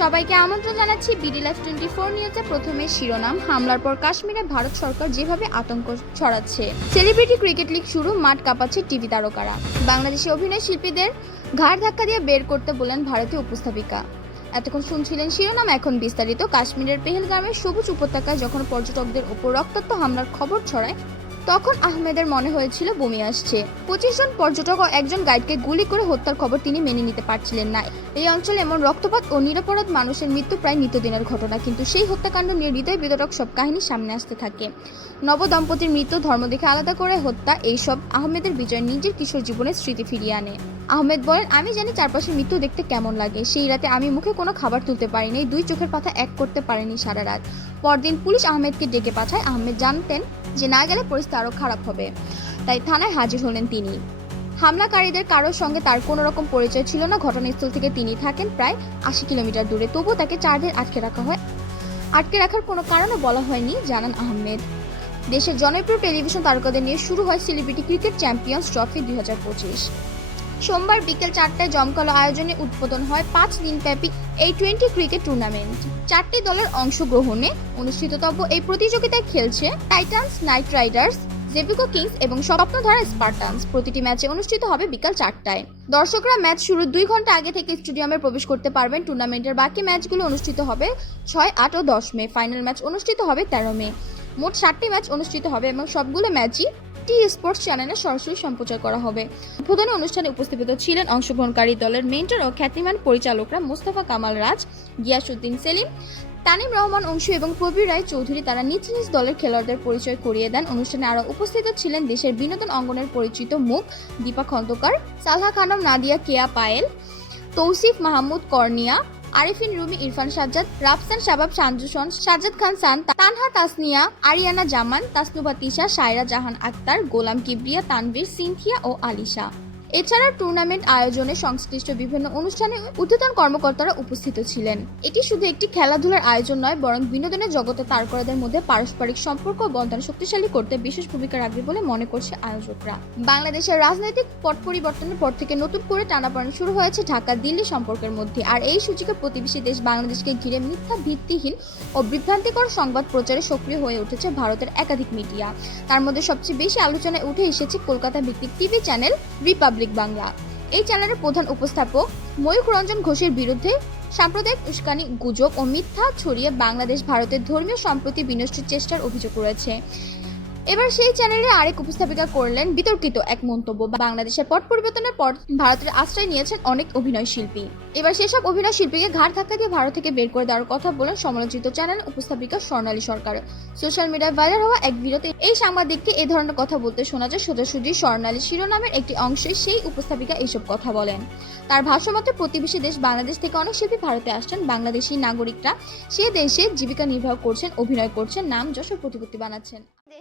সবাইকে আমন্ত্রণ জানাচ্ছি বিডি লাইফ টোয়েন্টি ফোর নিউজে। প্রথমে শিরোনাম, হামলার পর কাশ্মীরে ভারত সরকার যেভাবে আতঙ্ক ছড়াচ্ছে। সেলিব্রিটি ক্রিকেট লিগ শুরু, মাঠ কাঁপাচ্ছে টিভি তারকারা। বাংলাদেশি অভিনয় শিল্পীদের ঘাড় ধাক্কা দিয়ে বের করতে বলেন ভারতীয় উপস্থাপিকা। এতক্ষণ শুনছিলেন শিরোনাম, এখন বিস্তারিত। কাশ্মীরের পেহেলগামের সবুজ উপত্যকায় যখন পর্যটকদের ওপর রক্তাক্ত হামলার খবর ছড়ায় তখন আহমেদের মনে হয়েছিল বমি আসছে। পঁচিশ জন পর্যটক ও একজন গাইডকে গুলি করে হত্যার খবর তিনি মেনে নিতে পারছিলেন না। এই অঞ্চলে এমন রক্তপাত ও নিরপরাধ মানুষের মৃত্যু প্রায় নিত্যদিনের ঘটনা, কিন্তু সেই হত্যাকাণ্ড নিয়ে হৃদয় বিতরক সব কাহিনী সামনে আসতে থাকে। নবদম্পতির মৃত্যু ধর্ম দেখে আলাদা করে হত্যা এইসব আহমেদের বিজয় নিজের কিশোর জীবনের স্মৃতি ফিরিয়ে আনে। আহমেদ বলেন, আমি জানি চারপাশের মৃত্যু দেখতে কেমন লাগে। সেই রাতে আমি মুখে কোনো খাবার তুলতে পারিনি, দুই চোখের পাতা এক করতে পারিনি সারা রাত। পরদিন পুলিশ আহমেদকে ডেকে পাঠায়। আহমেদ জানতেন যে না গেলে পরিস্থিতি আরও খারাপ হবে। তাই থানায় হাজির হলেন তিনি। হামলাকারীদের কারোর সঙ্গে তার কোনো রকম পরিচয় ছিল না। ঘটনাস্থল থেকে তিনি থাকেন প্রায় আশি কিলোমিটার দূরে। তবুও তাকে চার দিন আটকে রাখা হয়। আটকে রাখার কোনো কারণও বলা হয়নি, জানান আহমেদ। দেশের জনপ্রিয় টেলিভিশন তারকাদের নিয়ে শুরু হয় সেলিব্রিটি ক্রিকেট চ্যাম্পিয়ন্স ট্রফি দুই হাজার পঁচিশ। সোমবার বিকেল চারটায় জমকালো আয়োজনে উদ্বোধন হয় পাঁচ দিনব্যাপী এই টোয়েন্টি ক্রিকেট টুর্নামেন্ট। চারটি দলের অংশগ্রহণে অনুষ্ঠিততব্য এই প্রতিযোগিতায় খেলছে টাইটান্স, নাইট রাইডার্স জেভিকো কিংস এবং স্বপ্নধারা স্পার্টান্স। প্রতিটি ম্যাচে অনুষ্ঠিত হবে বিকাল চারটায়। দর্শকরা ম্যাচ শুরুর দুই ঘণ্টা আগে থেকে স্টেডিয়ামে প্রবেশ করতে পারবেন। টুর্নামেন্টের বাকি ম্যাচগুলো অনুষ্ঠিত হবে ছয়, আট ও দশ মে। ফাইনাল ম্যাচ অনুষ্ঠিত হবে তেরো মে। মোট ষাটটি ম্যাচ অনুষ্ঠিত হবে এবং সবগুলো ম্যাচই টি স্পোর্টস চ্যানেলে সরাসরি সম্প্রচার করা হবে। উদ্বোধনী অনুষ্ঠানে উপস্থিত ছিলেন অংশগ্রহণকারী দলের মেন্টর ও খ্যাতিমান পরিচালকরা মোস্তফা কামাল রাজ গিয়াসুদ্দিন সেলিম, তানিম রহমান অংশু এবং প্রবীর রায় চৌধুরী তারা নিজ নিজ দলের খেলোয়াড়দের পরিচয় করিয়ে দেন। অনুষ্ঠানে আরও উপস্থিত ছিলেন দেশের বিনোদন অঙ্গনের পরিচিত মুখ দীপা খন্দকার, সালহা খানম, নাদিয়া কেয়া পায়েল, তৌসিফ মাহমুদ কর্নিয়া আরিফিন, রুমি, ইরফান, সাজ্জাদ, রাফসান, শাবাব সানজুসন সাজ্জাদ খান, সান, তানহা, তাসনিয়া, আরিয়ানা জামান তাসনুবা তিশা সায়রা জাহান আক্তার, গোলাম কিবরিয়া, তানভীর, সিনথিয়া ও আলিশা। এছাড়া টুর্নামেন্ট আয়োজনে সংশ্লিষ্ট বিভিন্ন অনুষ্ঠানে ঊর্ধ্বতন কর্মকর্তারা উপস্থিত ছিলেন। এটি শুধু একটি খেলাধুলার আয়োজন নয়, বরং বিনোদনের জগতে তারকাদের মধ্যে পারস্পরিক সম্পর্ক বন্ধন শক্তিশালী করতে বিশেষ ভূমিকা রাখবে বলে মনে করছে আয়োজকরা। বাংলাদেশের রাজনৈতিক পট পরিবর্তনের পর থেকে নতুন করে টানাপড়েন শুরু হয়েছে ঢাকা দিল্লি সম্পর্কের মধ্যে। আর এই সূচিকা প্রতিবেশী দেশ বাংলাদেশকে ঘিরে মিথ্যা, ভিত্তিহীন ও বিভ্রান্তিকর সংবাদ প্রচারে সক্রিয় হয়ে উঠেছে ভারতের একাধিক মিডিয়া। তার মধ্যে সবচেয়ে বেশি আলোচনায় উঠে এসেছে কলকাতা ভিত্তিক টিভি চ্যানেল রিপাবলিক। বাংলা। এই চ্যানেলের প্রধান উপস্থাপক ময়ূখ রঞ্জন ঘোষের বিরুদ্ধে সাম্প্রদায়িক উস্কানি, গুজব ও মিথ্যা ছড়িয়ে বাংলাদেশ ভারতের ধর্মীয় সম্প্রতি বিনষ্টের চেষ্টার অভিযোগ রয়েছে। এবার সেই চ্যানেলে আরেক উপস্থাপিকা করলেন বিতর্কিত এক মন্তব্য। বাংলাদেশের পট পরিবর্তনের পর ভারতের আশ্রয় নিয়েছেন অনেক অভিনয় শিল্পী। এবার সেসব অভিনয় শিল্পীকে ঘাড় ধাক্কা দিয়ে ভারত থেকে বের করে দেওয়ার কথা বলেন সমালোচিত চ্যানেল উপস্থাপিকা স্বর্ণালী সরকার। সোশ্যাল মিডিয়ায় ভাইরাল হওয়া এক বিরতি। এই সাংবাদিককে এ ধরনের কথা বলতে শোনা যায় সোজাসুজি স্বর্ণালী শিরোনামের একটি অংশে সেই উপস্থাপিকা এইসব কথা বলেন। তার ভাষ্যমতে, প্রতিবেশী দেশ বাংলাদেশ থেকে অনেক শিল্পী ভারতে আসছেন। বাংলাদেশি নাগরিকরা সে দেশে জীবিকা নির্বাহ করছেন, অভিনয় করছেন, নাম যশোর প্রতিপত্তি বানাচ্ছেন।